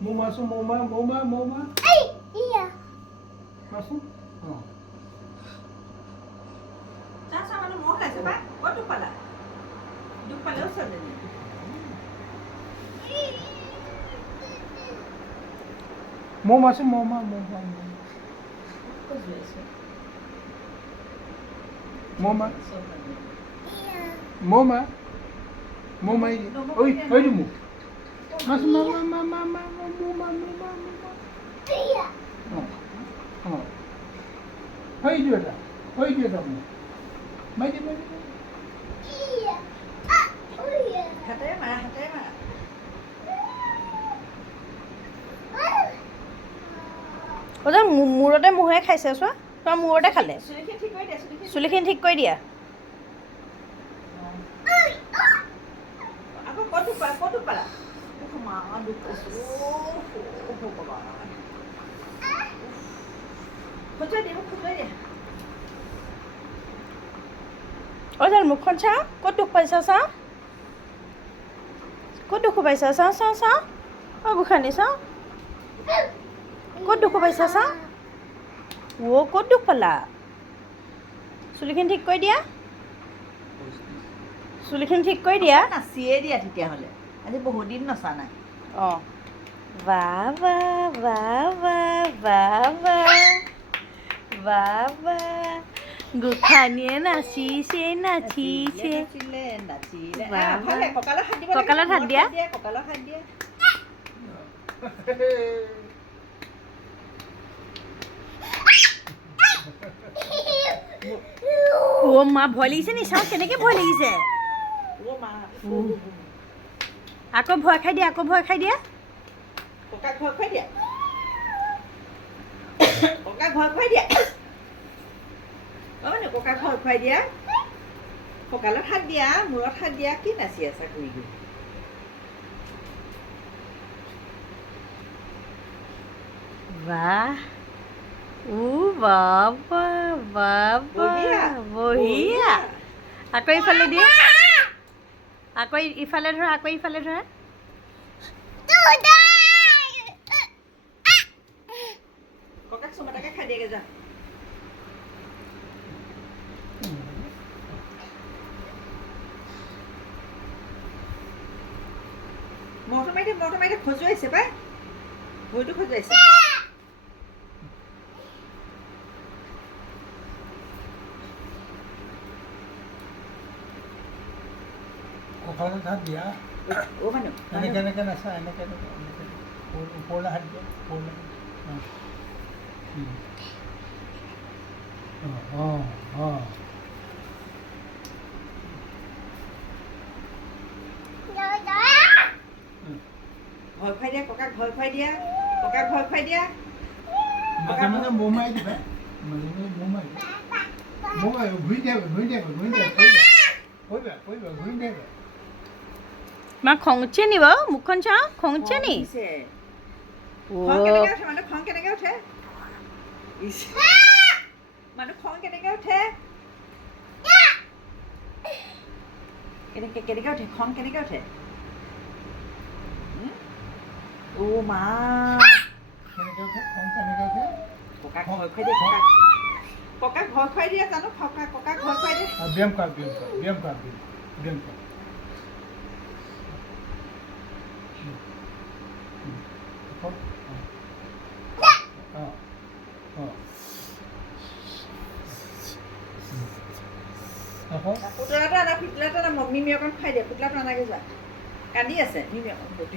Mau masuk, mau. Iya. Masuk. Oh. Sama nó mổ lại Pak. Có đục pala. Đục pala sao đây? Mau masuk, mau. Moma. Iya. Moma. Moma ini. Oi dulu. Masuk, mama. Iya. Oh. Oi dia dah. Kamu. Mari. Iya. Ah, oh iya. Hatay mà. ওজন মূৰতে মহে খাইছে চোৱা তোমাৰ মূৰতে খালে Sulikin ঠিক কৰি দিয়া, sulikin. চুলিখিনি ঠিক কৰি দিয়া Ako có đục pala. Ako mà đục pala. Oh, baba. Khơi đi. ওজন মুখখন চাওঁ ক'ত দুখ পাইছা চাওঁ ক'ত দুখ পাইছা চাওঁ অ বুখানি চাওঁ ক'ত দুখ পাইছা চাওঁ ক'ত দুখ পালা চুলিখিনি ঠিক কৰি দিয়া নাচিয়ে দিয়া তেতিয়াহ'লে আজি বহুত দিন নচা নাই অঁ বাবা গোখানিয়ে নাচিছে নাচিলে বাহ। ভালে কঁকালত হাত দিব কঁকালত হাত দিয়া। কঁকালত হাত দিয়া অ' মা ভয় লাগিছে নি চাওঁ কেনেকৈ ভয় লাগিছে অ' মা আকৌ ভয় খাই দিয়া ককাক ভয় খুৱাই দিয়া ককাক ভয় খুৱাই দিয়া কঁকালত হাত দিয়া মূৰত হাত দিয়া কি নাচি আছা ঘূৰি বাহ বাবা বঢ়িয়া আকৌ ইফালে দিয়া আকৌ ইফালে ধৰা ককাক চুমাটাকে খাই দিয়েগে যা মৰটো মাৰি দে খজুৱাইছে পাই ভৰিটো খজুৱাইছে Kepala hatt dia. অ' মানুহ Enake nasa, enake. Pola hatt dia. Pola. Oh. ভয় খুৱাই দিয়া ককাক ভয় খুৱাই দিয়া Macam-macam bomai itu, Pak. Macam-macam bomai. Bomai, ঘুরি যাবে. ঘুরি যাবে. মা খং উঠিছে নি বাৰু মুখখন চাওঁ খং উঠিছে নি উঠিছে। অ' মানুহ খং কেনেকে উঠে মানুহ খং কেনেকে উঠে খং কেনেকে উঠে অ' মা Kenapa udah? ককাক ভয় খুৱাই দিয়ে জানো ককাক ভয় খুৱাই দিয়ে Diam kau. Apa? পুতলাটো আনা ফিটলাটো আনা মিমি অকণ খাই দিয়ে পুতলাটো আনাগে যোৱা কান্দি আছে মিমি অকণ বটি